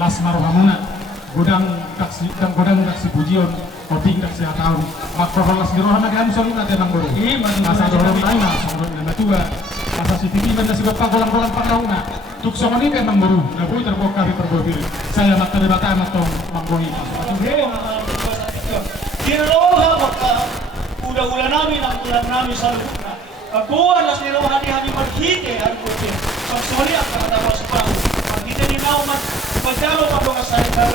las marohamuna gudang taksi pujion koting taksi ataun makroholas dirohana kan soluna tenang boro masa dorong lain sangron na tua masa si tinggi benda si bapak golang-golang pangauna tuk somoni kan namburu na boy terbokar terbobir saya mak teribata matong manggoi masuk diroha maka udah namin ang ulan namin sa lukna kabuan las diroha ni hani maghite ang kutin pagsuli ang kakatawa sa pang maghite ni nauman pagdalo pa mga sayang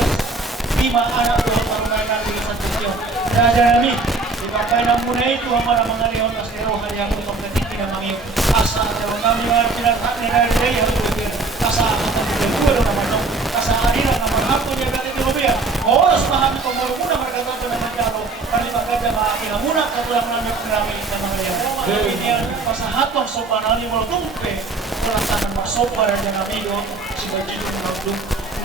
lima anak doon parungan namin sa Tokyo dada namin ibakay na muna ito ang mga leon las diroha niya kung magkatiti na mga asa at ang kami mga pinagkat ni Rarday ang kutin asa ang pagkatulo naman nung asa arina na maghapon niya gatit ni Rubia oras mahami kong muna magkatato na magyalo palipagkada maakin muna katulang namin sa mga leon ini ang pasahatong sopa na ni Mortumpe perasaan masopa dan yang amigo sebagai pembantu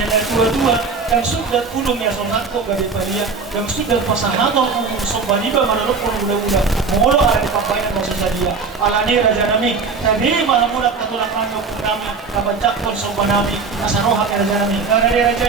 nilai dua-dua yang sudah kulung ya sonatko gade palia yang sudah pasahatong sopa niba manalok pun udah molo ada di papayan maksud dia alani raja nami tadi malam muda katulang kami kabancak pun sopa nami asaroha raja nami karena dia raja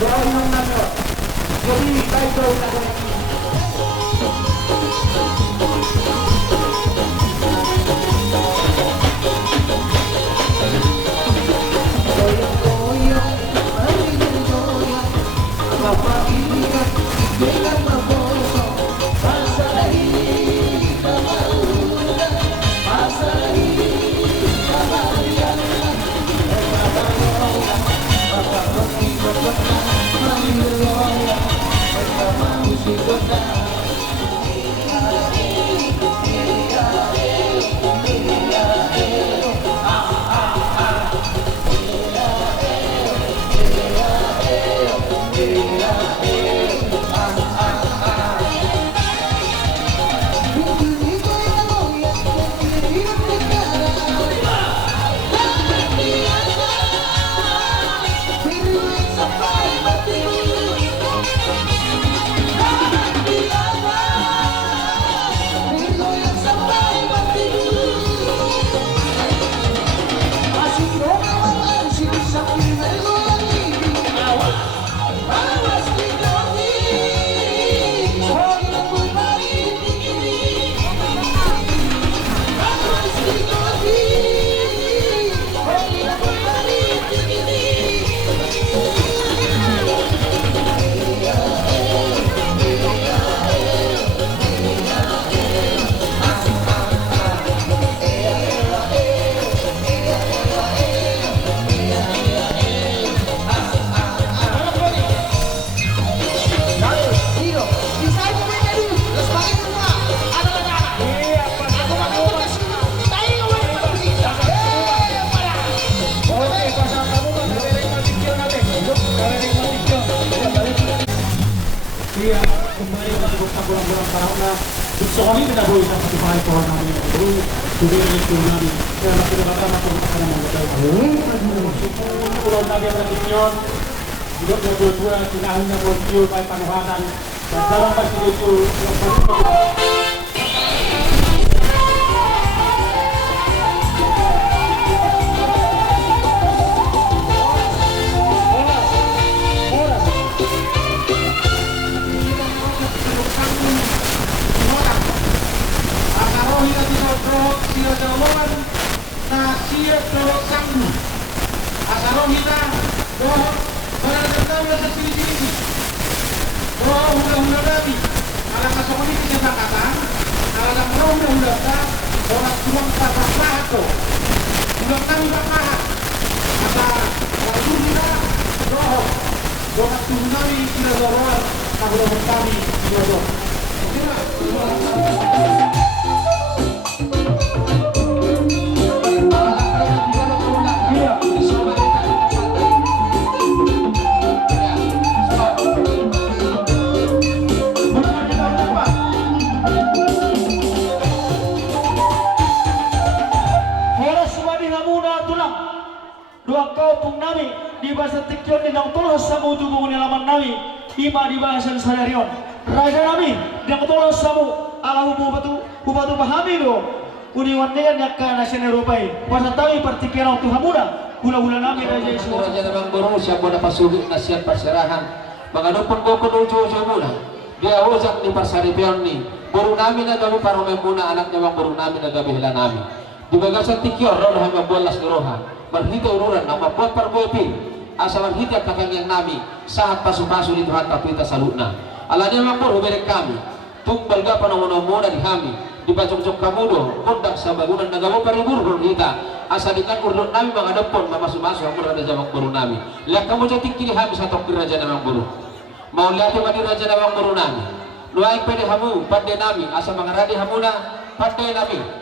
doon ng nato. Jadi tayo doon na Iya, kembali ke bola-bola Barahona. Soalnya tidak boleh satu kali pohon kami itu juga itu kami. Ya, masih ada masuk ke dalam pulau tadi ada Tinyon, juga dua tinahnya bocil baik panuhanan dan dalam pasti itu dua kaupung nami di bahasa Tikyon di nang tolos samu tubuh nilaman nami ima di bahasa Sadarion raja nami di nang tolos samu ala hubatu pahami lo uniwan nian yakka nasen Eropai bahasa tawi partikiran tu hamuna hula-hula nami raja Yesus raja nang baru siapa dapat sulit nasihat perserahan mengadopun koko ujo-ujo muna dia ozak di pasaripion ni baru nami na gabi para memuna anak nyawang baru nami na gabi hila nami di bagasan Tikyon roh hama bolas geroha berhita ururan nama buat perbuatin asal berhita kakang yang nami saat pasu-pasu di Tuhan tapi kita salutna alanya makmur huberek kami tung balga panamono-mono di kami di bacok-cok kamudo kondak sabagunan nagawa paribur berhita asal dengan urut nami mengadopon mamasu-masu hamur ada jamak baru nami lihat kamu jadi kini habis atau kiraja namang baru mau lihat mati raja namang baru nami luai pede hamu pandai nami asal mengaradi hamuna pandai nami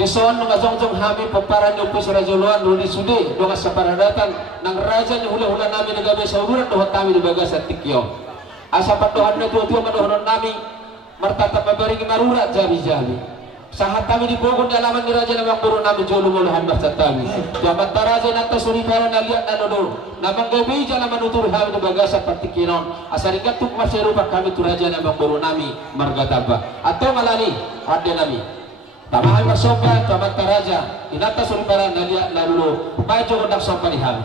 Deson nung azong-zong hami paparan yung pusi rajoluan nung disude doon sa paradatan ng raja ni hula-hula namin nagabi sa ururan doon kami dibaga sa Tikyon asa patuhan na tuwa-tuwa madohonon nami martatap mabaring marurat jari-jari sahat kami di Bogor di alaman ni raja namang puro namin jolumuluhan basta kami jaman taraja nata suripara na liat na doon namang gabi dyan naman utur kami dibaga sa Tikyon asa rigatuk masyarupa kami tu raja namang puro nami margataba atau malani hati nami Tamahal masopa, tamat taraja, inata suripara nalia lalulo, majo kondak sopa ni hami.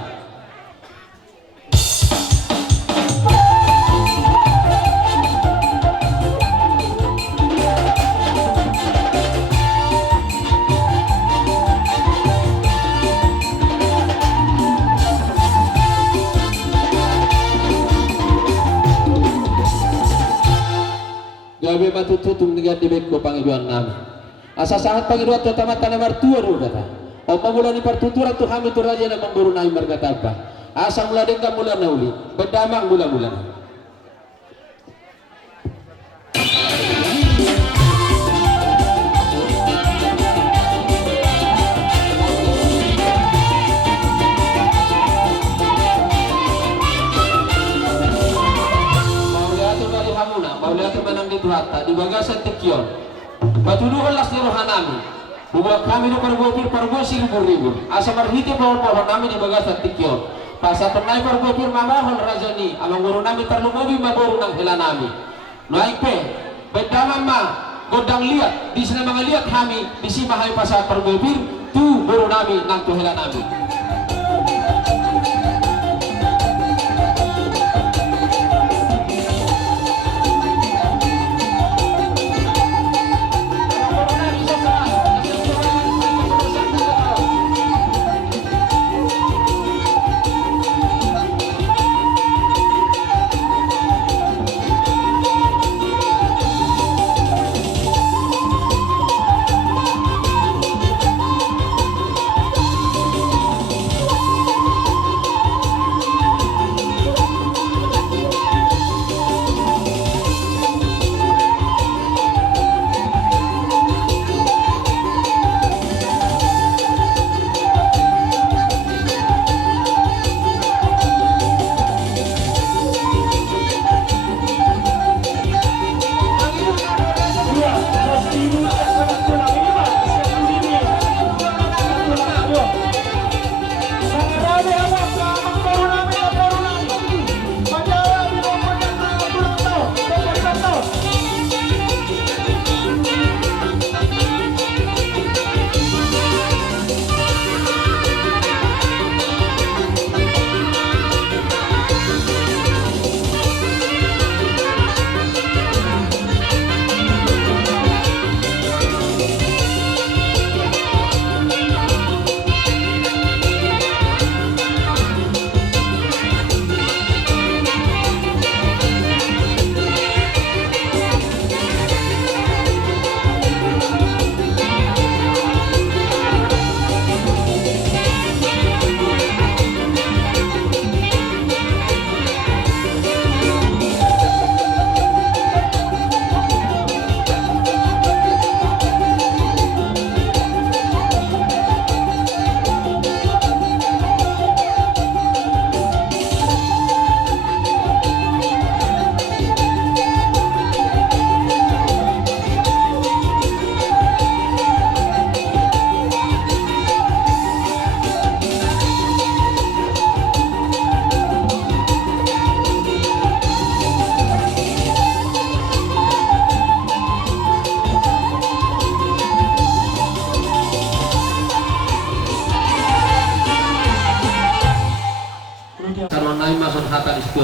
tutung dengan dibek ko pangiduan nami. Asa sahat pangiduan to tamat tanah martua ru kata. O pamula ni partuturan tu kami tu raja na memburu nai margatapa. Asa mula dengka mula nauli, berdamang mula-mula. Mauliatul manang di Tuhatta di bagasan Tekion. Batuduhan las di rohanami. Buat kami di pergosir ribu. Asa marhiti pohon-pohon nami di bagasan Tekion. Pasa pernah pergosir mamahon rajani. Amang guru nami terlumobi maboru nang helanami. Naik pe. Bedaman ma. Godang liat. Di sana mga liat kami. Di si mahai pasar pergosir. Tu guru nami nang tu helanami.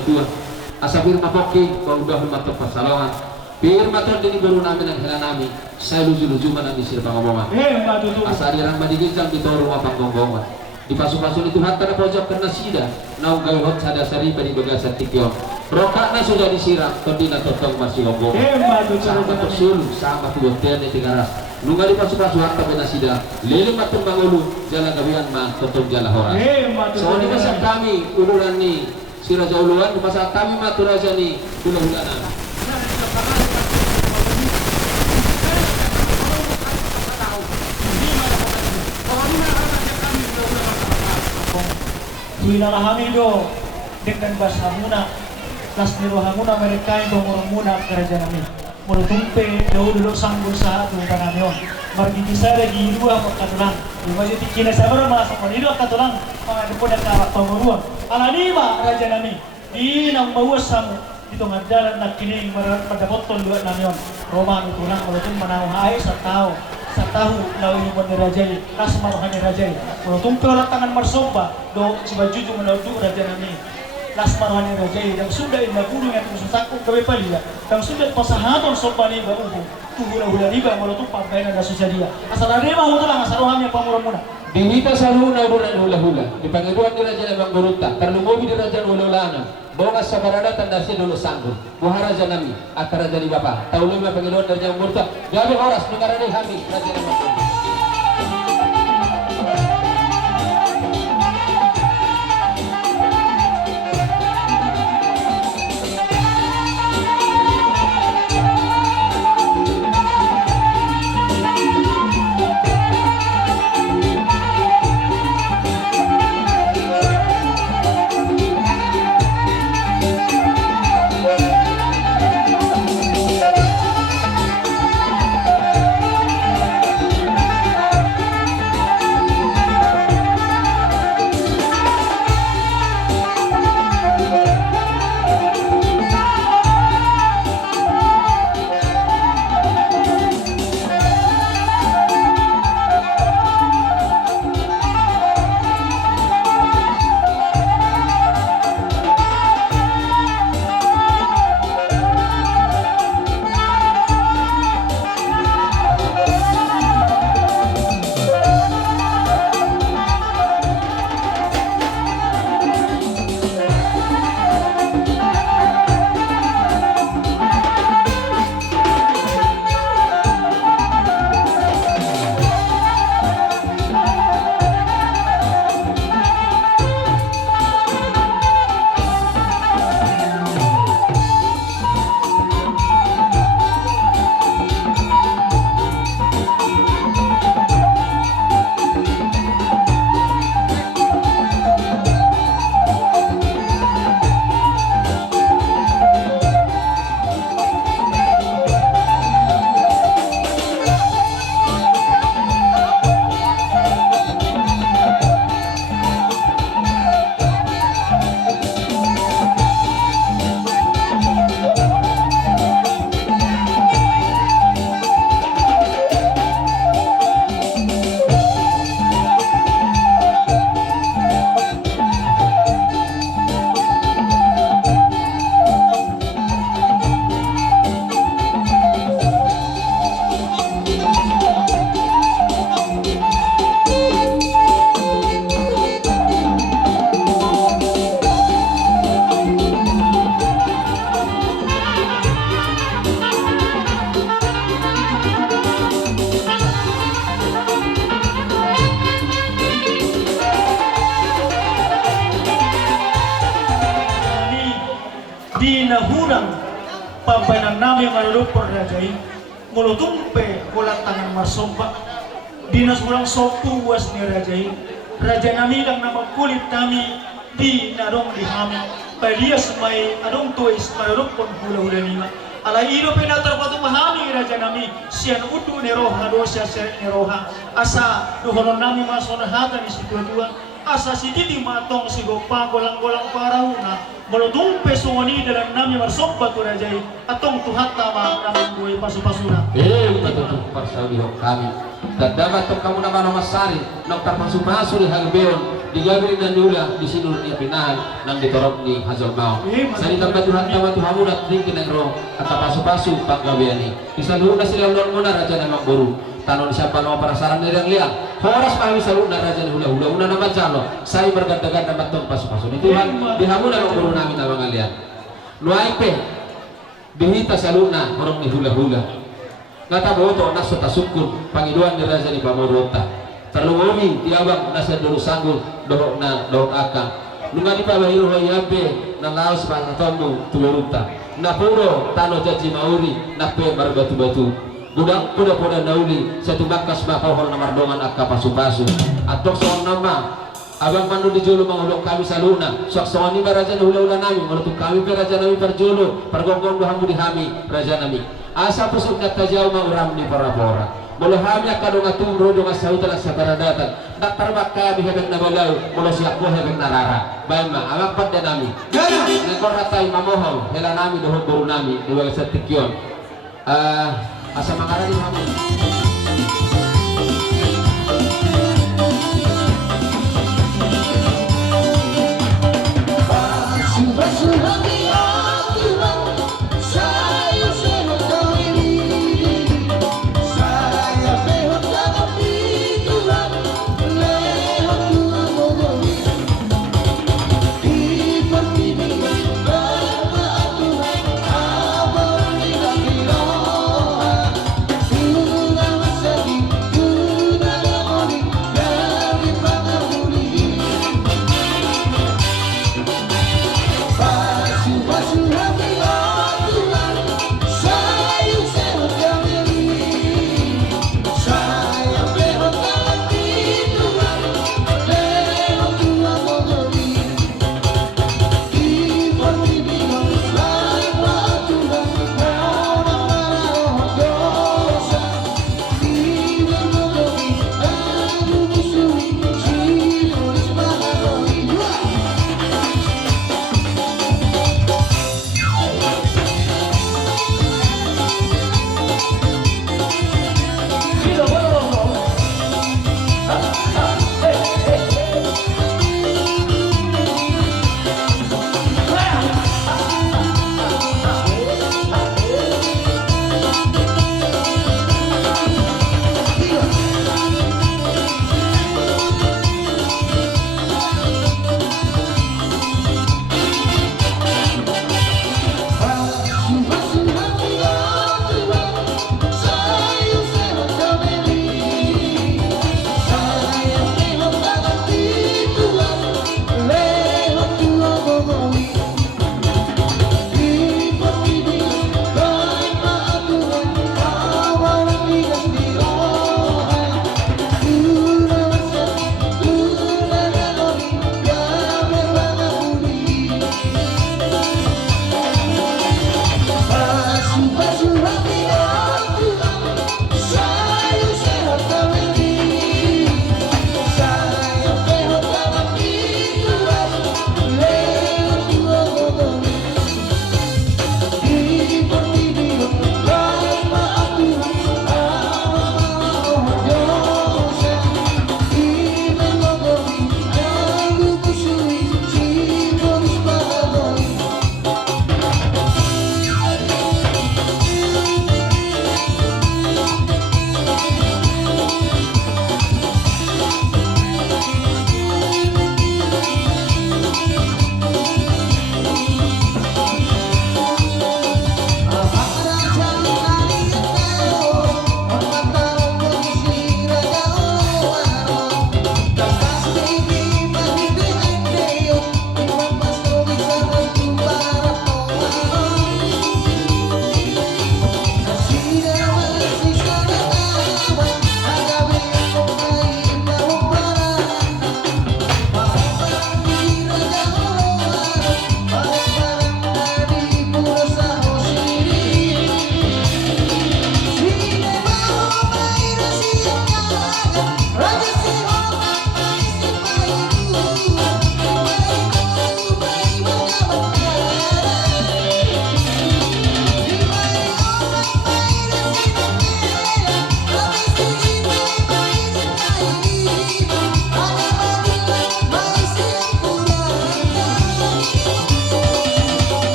Tua asabir mapoki kau udah matok persalongan bir matok dini baru nami nang hela nami saya luju-luju manang di sirpa ngomongan asari rang madigijang di toru wapang gonggongan di pasu-pasu itu hatta na pojok kena sida nau gawat sada sari bari bagasan tikyon rokakna sudah disiram tondina totong masih gonggongan sama tersulu sama tuh tene tigaras nunga di pasu-pasu hatta bena sida lele matung bangulu jalan gawian ma totong jala horas so ni masa kami uluran ni si Raja Uluan di masa kami matu raja ni hula-hulanan. Tuinalah kami do dengan bahasa muna las niruha muna mereka yang bangurang muna kerajaan kami menutumpe jauh dulu sanggup saat tungkan kami margi bisa lagi dua makatulang Ibaji tikina sabara masa panido katulang mga depo na karaktamuruan alaniba raja nami di nang bawasamu itu ngadalan na kini madapotol luat namion Roma nutulang walaupun manauhai sa tahu lawi yung manirajay kas maruhan ni rajay walaupun pero tangan marsoba do sibajuju manaudu raja nami las maruhan ni rajay dan sudah indah kulung yang susakuk gawe palia dan sudah pasahaton soba ni bauhu hula-hula riba walaupun pambayan na susah dia asal arima hutulang asal roham yang pamura muna Dihita sa luna urunan hula-hula. Di Panginoon ni Raja Namang Guruta. Terlumubi di Raja Ululana. Bongas sa parada tanda siya dulu sanggup. Buha Raja Nami. Aka Raja ni Bapa. Taulong na Panginoon Raja Namang Guruta. Gabi oras. Mengarani kami Raja Namang Guruta. Dinahunang pambayanan namin malulupor rajay mulutumpe kulat tangan marsomba dinas ulang sopuwas ni rajay raja nami lang na magkulit kami di narong dihami palias may anong tuwis malulupor hula-hula nima ala ino pinatarpato mahami raja nami siyan udu ni roha dosya ni roha asa duhonon nami masonahatan ni situa-tua asa si titi matong si gopa golang-golang parauna meludung pesongoni dalam nami marsomba tu rajai atong tuhat tama namin buhay pasu-pasuna Matutup persaudi kami dan dapat kamu nama nama sari nok terpasu-pasu di Hagbeon di Gabri dan Dula di Sinur di Pinahan nang ditorok di Hazal Mau sari tempat tuhan tama tuhan muda tinggi negro kata pasu-pasu panggawiani bisa dulu nasi lawan muna raja nama guru tanon siapa nama perasaran dari yang liang horas kami selalu raja hula-hula una nama jalo saya berganda-ganda matong pasu-pasu itu Tuhan dihamu nama guru nami nama ngalian nuaipe dihita saluna orang ni hula-hula ngata boto naso tasukun pangiduan ni raja ni pamorota terlungomi tiabang nasa dulu sanggul dohok na dohok akang lunga di pabahiru hayabe na laos panatomu tuweruta na puro tano jaji mauri na pe barbatu-batu budak kuda nauli satu bakas mahal namar dongan akka pasu-pasu atok soal nama abang mandu di julu mangulok kami saluna sok soal ni raja hula-hula nami menutup kami pe raja nami perjulu pergonggong dohamu di hami raja nami asa pusuk nak tajau uram di pora-pora boleh hami akka donga tumro donga sauta sa paradatan dak tarbakka bi hebek na balaw molo siak ko hebek na rara bayma abang padda nami ngor ratay mamohol hela nami dohon guru nami dua setikyon asa mangara di mana?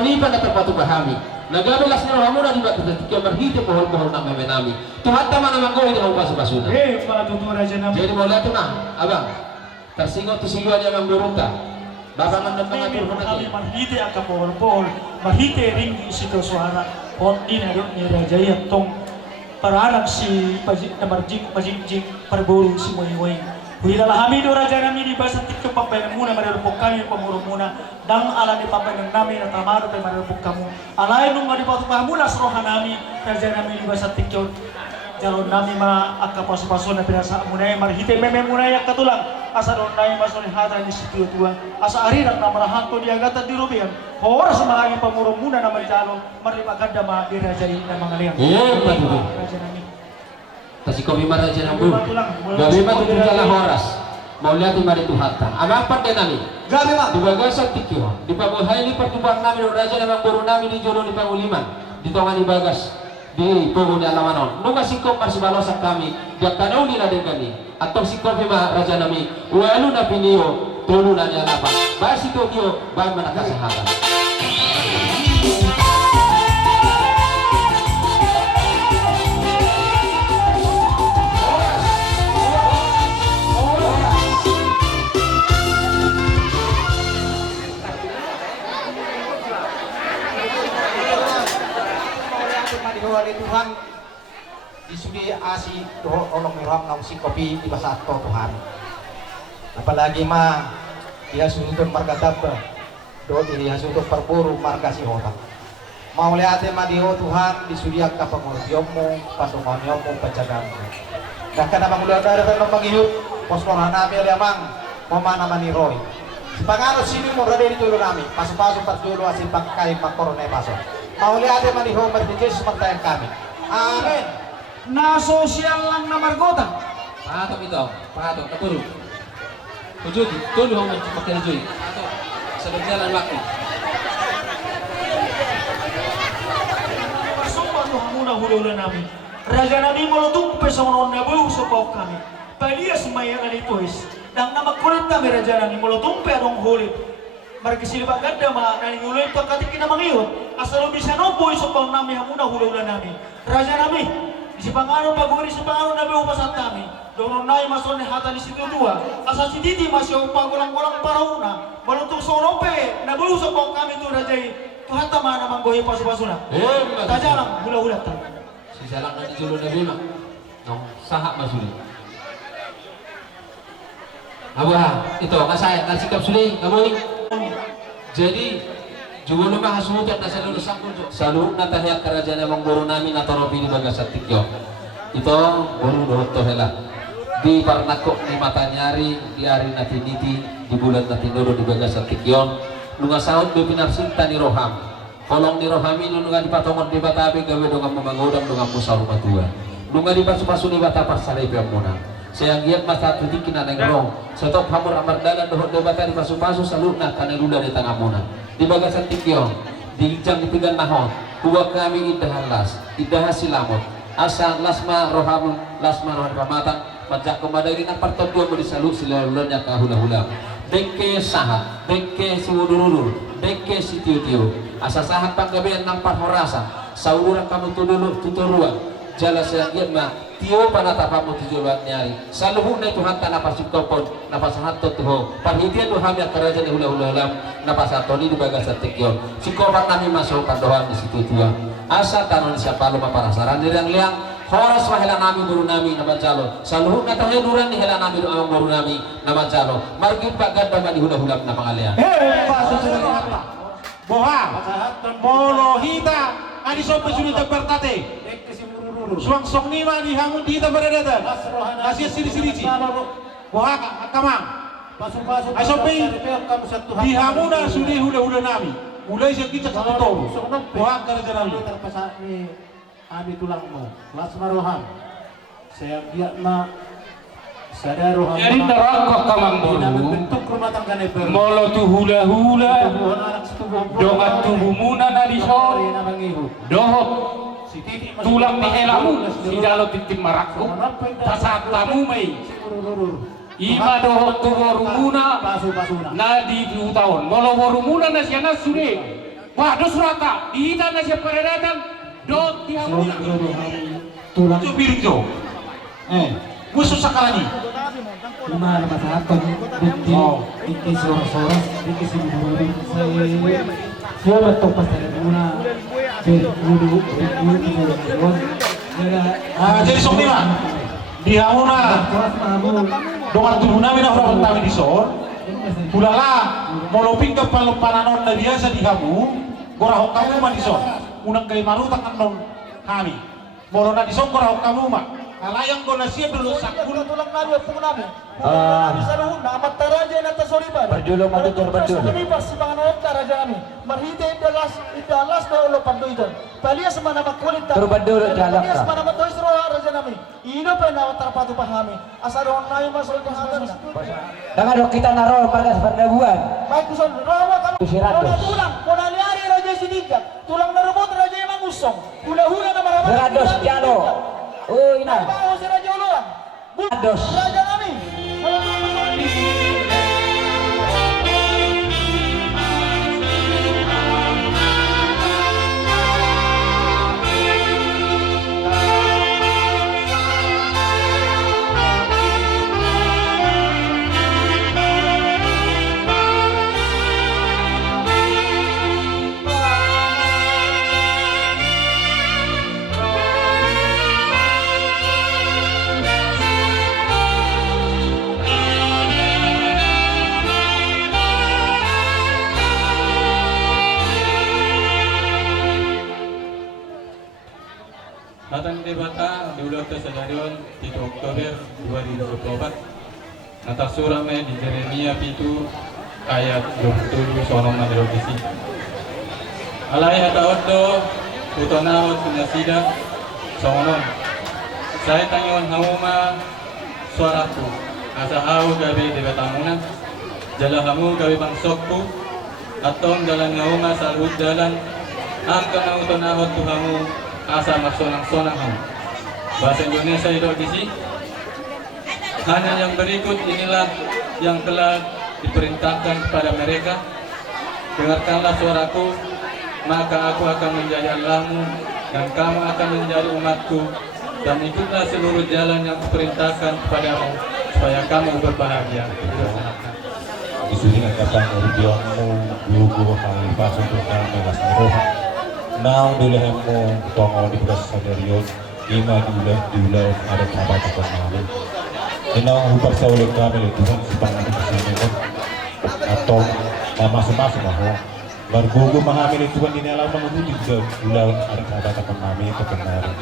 panginipan na terpatu bahami. Nagabelas ni rohamuna di batu ketika berhidup pohon-pohon nama menami. Tuhan taman nama kau itu pasu-pasuna. Patutur Raja Nami. Jadi mau lihat na, abang. Tersinggung tu singgung aja memburungka. Bapak man mengatur kami marhite ang pohon-pohon, marhite ring isito suara. Hindi na rin ni Raja Yatong para si pajik parburu si Moy. Huilala kami do Raja Nami di basa tiktok pagbayan muna marerupok kami pamuro muna dang ala di pagbayan namin at amaro kay marerupok kamu alay nung maripatupah mula sa rohan nami Raja Nami di basa tiktok jalon nami maakapaso-paso na pinasa muna marhite meme muna yak katulang asa doon na yung maso ni hata ni sitio tua asa arirang na marahan ko di agatan di rubihan oras marangin pamuro muna na maljalo maripaganda ma di Raja na mga liyang Raja Nami. Kasi kami maraja ng buo. Gabi pa tutulala horas. Maulihat di mari tuhata. Ama apa din namin? Gabi ma. Di bagas at tikyo. Di pamuhay ni pagtubang namin ng raja ng buru namin di jolo di panguliman. Dito nga ni bagas. Di pugo ni alamanon. Nung kasikop masibalosak kami. Diyak tanaw nila din kami. At tong sikop ma raja namin. Uwalo na piniyo. Tulo na niya lapan. Basi ko diyo. Bahan manakasahakan. Hari Tuhan disudi asi doh olong miram nang si kopi di basa to Tuhan. Apalagi mah dia sunutun marga tabba do dia sunutun perburu marga si orang. Mau lihat mah dio Tuhan disudiak ka pangurdiyomo patunganyomo pacadangmu. Dah kana mangulah dari tanong manghiyut poskoran nami lemang mamana maniroy. Pangano sini mo rade dito nami paso-paso patjulo asin pagkain makorone paso. Mau lihat mah di Homer di Jesus pertanyaan kami. Amin. Na sosial lang na margota. Patok ito. Patok. Napuro. Ujud. Tulo ho magpakai Joy. Patok. Sa berjalan waktu. Sumpah Tuhan muna hula-hula namin. Raja Nami mulutumpe sa mga nabuh sa pao kami. Palia sumaya na dito is. Nang namagkulit kami Raja Nami mulutumpe anong hulit. Markisilibag ganda ma naningulay ito katikin na mangiyot. Asal bisa nopo sa pao namin hamuna hula-hula namin. Raja Nami. Si pangano paguri si pangano nabi upasat kami. Doon na mason ni hata ni situ dua. Asa si Titi masyo pagulang-gulang parauna. Balutong sonope nabuh sa pao kami tu Raja Tuhan tama namang gohi pasu-pasuna. Kaja lang hula-hula ta. Si salang na dijulo na bima. Nung sahak masuli. Abah, ito kasaya nasikap suli, kamuing. Jadi juga lumah hasutan na sa lulus ang kunjo. Sa loob na tahiyak kerajaan ng guru namin na toropi di Bagasat Tikyo. Ito, guru dohot to hela. Di Parnakok ni Matanyari, di Ari na Tiniti, di bulan na Tinuro di Bagasat Tikyo. Lunga saon do pinarsinta ni Roham. Kolong ni Rohami lunga di patongon di Batabi gawe dengan memangodang dengan musa rumah tua. Lunga di pasu-pasu di Batapar salay piyamuna. Sayang giat masa tutikin na nengrong. Setok hamur amardalan dohot do Bata di pasu-pasu salutna kanelula di tengah muna. Di Bagasat Tikyo, di Ijang di Pigan Nahon, kuwa kami idahalas, idaha silamot. Asa lasma roham pamatang, majak kemadari na partodyo mo di salut silalulanya kahula-hula. Dengke sahat, dengke si wudurur, dengke si tiu-tiu. Asa sahat panggabian ng parhorasa, saurura kamu tuturuan. Jala sayang ma, tio panatapamu tujuan nyari. Saluhun na Tuhan tanah pasukopon, napasahat to tuho. Parhitian Tuhan yang kerajaan di hula-hula napasatoni di Bagasat Tikyo. Sikopat nami masuk pandohan di situ tua. Asa tanon siapa lupa parasaran liang-liang. Horas wahela nami guru nami nama jalo. Saluhun na tayo duran di hela nami doang guru nami nama jalo. Margit pagad nama di hula-hula na pangalian. Boha, molohita, ani sopo sudah terbertate. Suang-suang ni mah dihangun kita beredar. Nasi siri-siri. Boha kamang. Ay sopo dihamuna sudah hula-hula nami. Mulai kita satu tahun. Boha kerja nami. Terpasang ni abi tulangmu. Lasma roham. Saya giat na sadar roham. Jadi neraka kamang buru. Bentuk rumah tangga neber. Molo tu hula-hula. Dongat tubuh na di sor. Dohot. Tulang ni helamu. Si jalo titim marakku. Tasat tamu may. Ima dohot tu warumuna. Na di 2 tahun. Molo warumuna na siya na suri. Waduh surata, dihita na siya paredatan, do dihamuna. tulang Jo biru jo. Musuh sakalani. lima masaton dikti dikti soros dikti siburi saya betul pas dari muna bulu Jadi sok lima. Dihamuna. Dongan tubuh namin na orang tawi di sor. Bulala, moloping ke palupananon na biasa di kamu, gorahok kamu mah di sor. Unang kay marutak ang kami. Molo na di sor gorahok kamu mah. Kalayang ko na siya dulu sakul. Tulang kami ang pungo namin. Kami sa luhun na amat taraja na tasoriban. Berdulong matutur berdulong. Sa kanipas si mga noong taraja kami. Marhite idalas na ulo pandoidan. Palias mana makulit ta. Turbadulong jalak Palias ta. mana matoy sa roha raja kami. Ino pa na tarapatu pahami. Asa rohang namin masul kahatan na. Dengan dok kita naruh pada perdaguan. Baik kuson roha kami. Siratus. Roha tulang. Kona liari raja sidiga. Tulang na robot raja yang mangusong. Hula-hula na maramang. Siratus jalo. Oh ina. Bawa si raja uluan. Siratus. Raja kami. Datang debata diulang ke Sedarion 3 Oktober 2024 atas surame di Jeremia Pitu ayat 27 sono madrogisi alai hata otto utonahot kunasida sonon saya tangion hauma suaraku asa hau gabi debatamuna jala hamu gabi bangsokku atong dalam hauma salud dalan angka na utonahot tuhamu asa maksonang-sonang ham. Bahasa Indonesia itu isi. Hanya yang berikut inilah yang telah diperintahkan kepada mereka. Dengarkanlah suaraku, maka aku akan menjadi Allahmu dan kamu akan menjadi umatku, dan ikutlah seluruh jalan yang kuperintahkan kepadamu supaya kamu berbahagia. Isuhin ang katang oribiyonmu, lugo, halifas untuk kami lasmirohan. Now dilahem mo tongo di beras sadarion, ima diulah ada kabar takkan malu. Inang hubar sa ulit kami Tuhan sepanjang kesini pun atau masing-masing ako. Margugo mahamil Tuhan di dalam mengundi diulah ada kabar takkan kami kebenaran.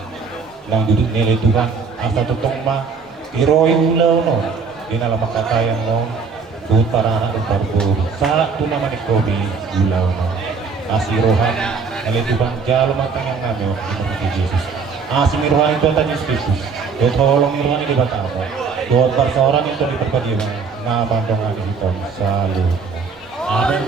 Lang duduk nilai Tuhan asa tutong ma iroi ulau no di dalam kata yang no utara anak berburu saat tu nama nikobi ulau no asirohan Alay Tuhan jalo matang yang nami di Yesus. Asing iruhan itu tanya Yesus. Dot holong iruhan di bata ako. Dot perseorang itu di perpadiwan. Na bandongan itu selalu. Amin.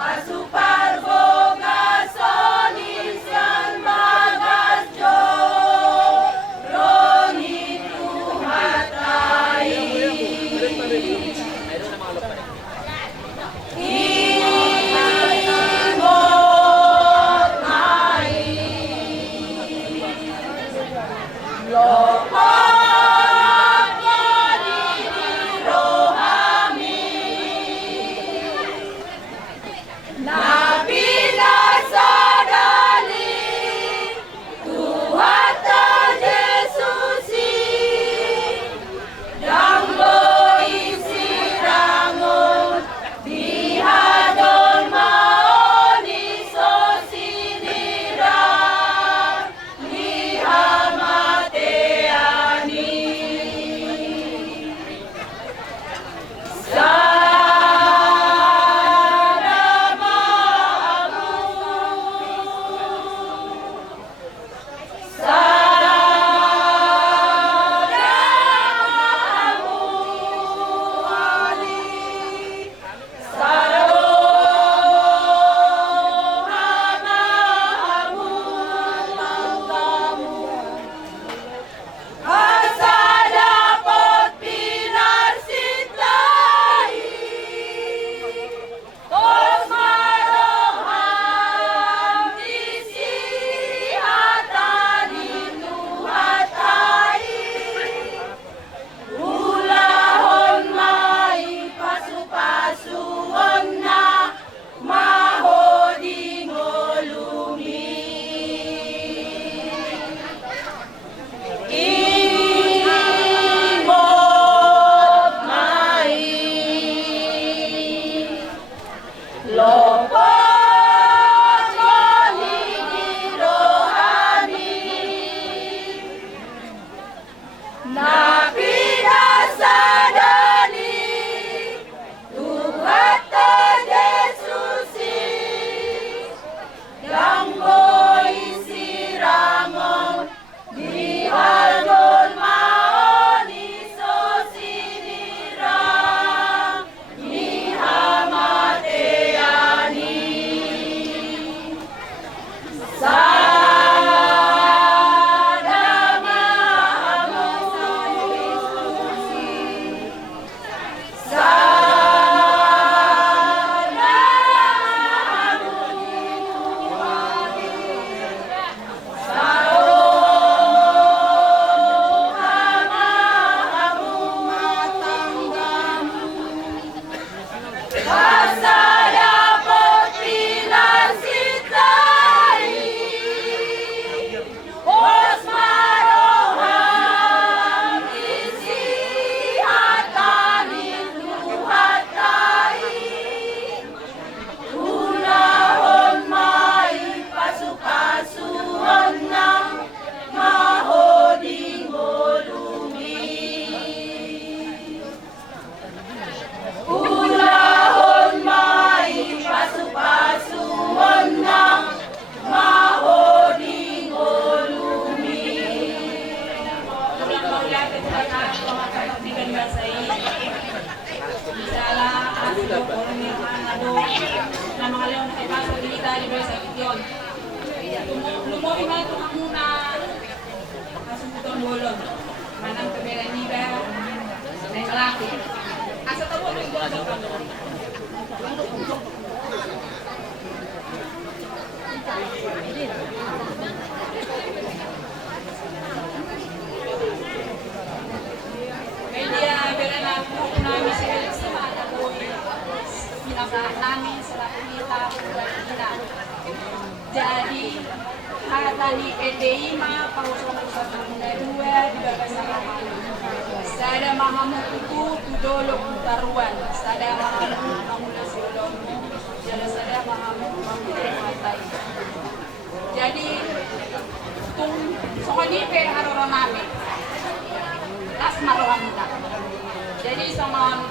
Pasu Lumoy man ito muna kasutong bolon. Manang kaberaniba na malaki. Asa tawo ito yung bolon ka doon. Kaya dia berana po namin si Alex na mga po pinakaat namin sa Lapunita kita. Jadi kata ni Edeima pausong sa Pangalawa di Bagasama. Sada mahamut itu tudolok taruan. Sada mahamut pamula silom. Sada mahamut pamula matay. Jadi tung sokoni pe haroran namin. Tas marohan kita. Jadi sama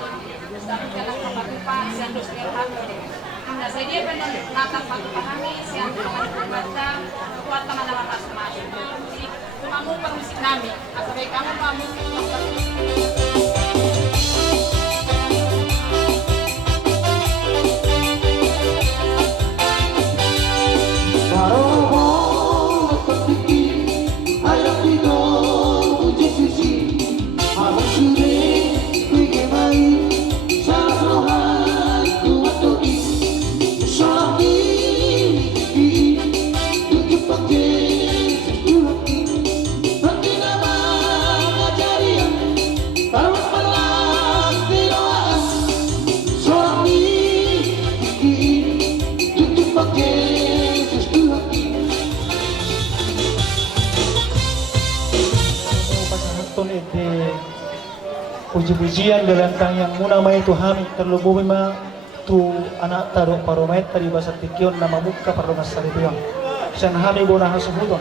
sabi ka lang kapatupa sa 200. Nah, saya dia natap kami siang teman-teman kuat teman-teman masing-masing. Jadi, kamu permusik nami, atau baik kamu puji-pujian gelantang yang muna may tuhami terlubumi ma tu anak taro paromet tadi bahasa tikion nama muka paromas saripion sian hami bona hasubuton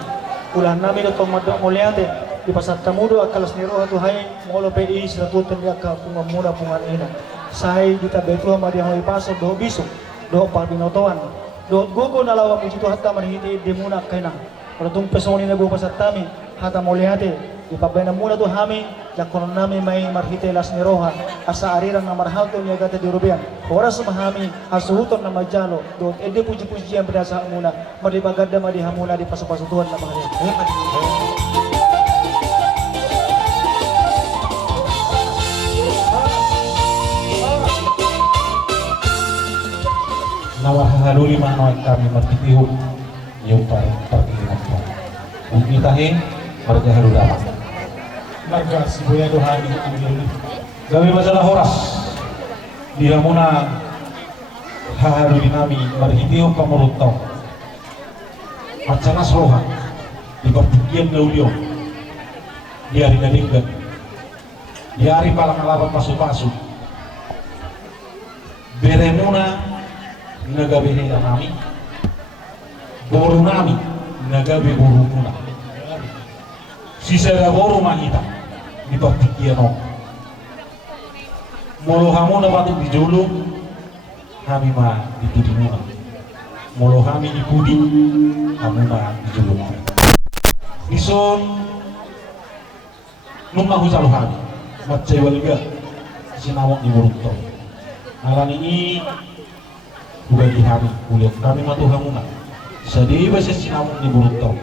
ulah nami do tomadok muliate di pasat tamudo akalas niroha tuhai molo PI siratutan ya ka punga muna pungan ina sai kita betu ma dia hoy paso do bisu do parbinotoan do gogo nalawa puji tu hatta marhiti de muna kainang tung pesoni na go pasat tami hata muliate di pabena muna tu hami jakonon nami may marhite las niroha asa ariran na marhalto niya gata di rubian oras mahami asuhuton na majalo do ede puji-pujian berdasa muna madibagada madihamuna di pasupasutuhan na mahali nawahaluli manoy kami martitihum yung parkingan ko ugitahin marjahalulaman Naga sibuya dohani ambil gawi masalah horas dia muna hahaluli nami marhitihum pamurutong macanas roha di berpikian daulion dia rinadinggan dia hari palang alaban pasu-pasu beremuna nagabi nami boru nami nagabi boru muna sisa da boru mahita di papikiano molo hamu na batuk di julu kami ma ditudi muna molo kami ipudi amuna dijulungan ison nung husalo kami macay waliga sinawak ni Burunto alam ini bukan di kami kuliah kami matuhang muna sa di ba siya sinawak ni Burunto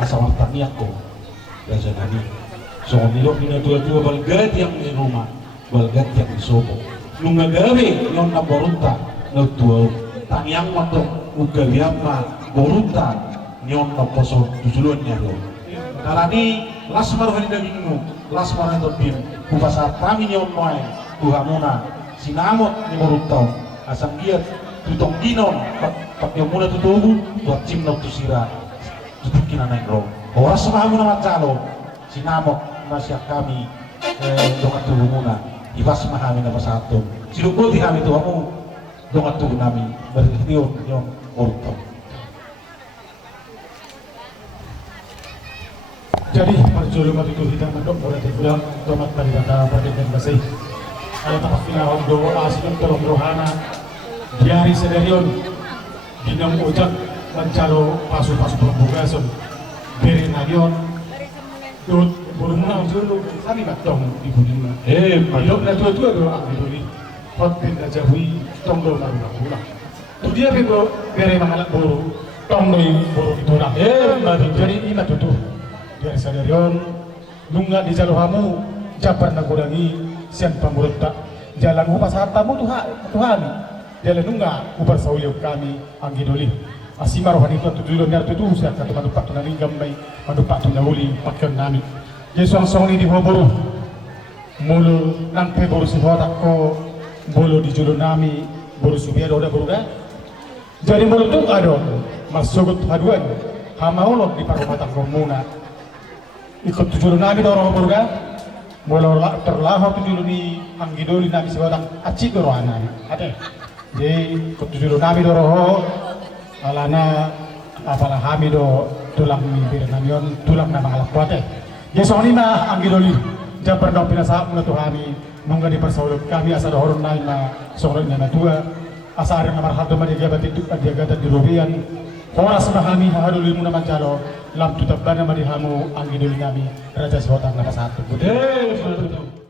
asawang taniak ko kasi nani so nilok minatua-tua balgat yang di rumah balgat yang di sobo nung nagabi yung na Burunta nagtuaw taniang matong ugaliama Burunta nyon na poso tujuluan niya lo karani lasmar hani daging mo lasmar ang topim kupasa kami nyon moay tuhamuna sinamot ni Burunta asang giat tutong ginon pag yung muna tutubo tuat cimnog tusira tutukin na naik ro oras sa kami naman calo sinamot na siya kami dongat tubo muna ibas mahami na pasaton sinukul di kami tuwa mo dongat tubo namin berhentiyon yung Burunta. Jadi perjulungan itu tidak mendok berarti bilang tomat pada kata perdikan kasih. Kalau tak final doa asyik tolong rohana diari sedarion dinam ujak mencalo pasu-pasu pembukasan beri nagion dut burungna dulu kami batong di bunina. Hidup na tua-tua doa gitu ni. Hot pindah jauhi tong do baru pulang. Tu dia bego beri mahalak buru tong do buru itu nak. Jadi ini tutup. Dari sadarion nungga di jalur hamu jabar nagurangi sian pamurunta jalan upas hartamu Tuhan jalan nungga ubar sauliu kami anggidoli asimar rohani itu tujuan nyar itu siap kata madupak tu nani gambai madupak tu nauli pakkan nami Yesus song ni di hoboro mulu nanti boru si hotak ko bolo di julu nami boru subia doda boruga jadi mulu tu ado masugut haduan hamaulok di parumatan komuna ikut tujuh nami dorong burga, mulai terlahor tujuh ni anggidoli nami sebatang acik dorong nami, ada. Jadi ikut tujuh nami dorong, alana apalah kami do tulang mimpi namion tulang nama alat kuat. Jadi soalnya mah anggidoli jam pernah pinasa menatu kami, nunggu di persaudat kami asal dorong nami mah soalnya tua, asal ada nomor satu mah dia gata di Rubian. Horas mahami haduli muna mancalo lam tutabana madihamu anggiduli nami raja sewatang nama satu. Betul.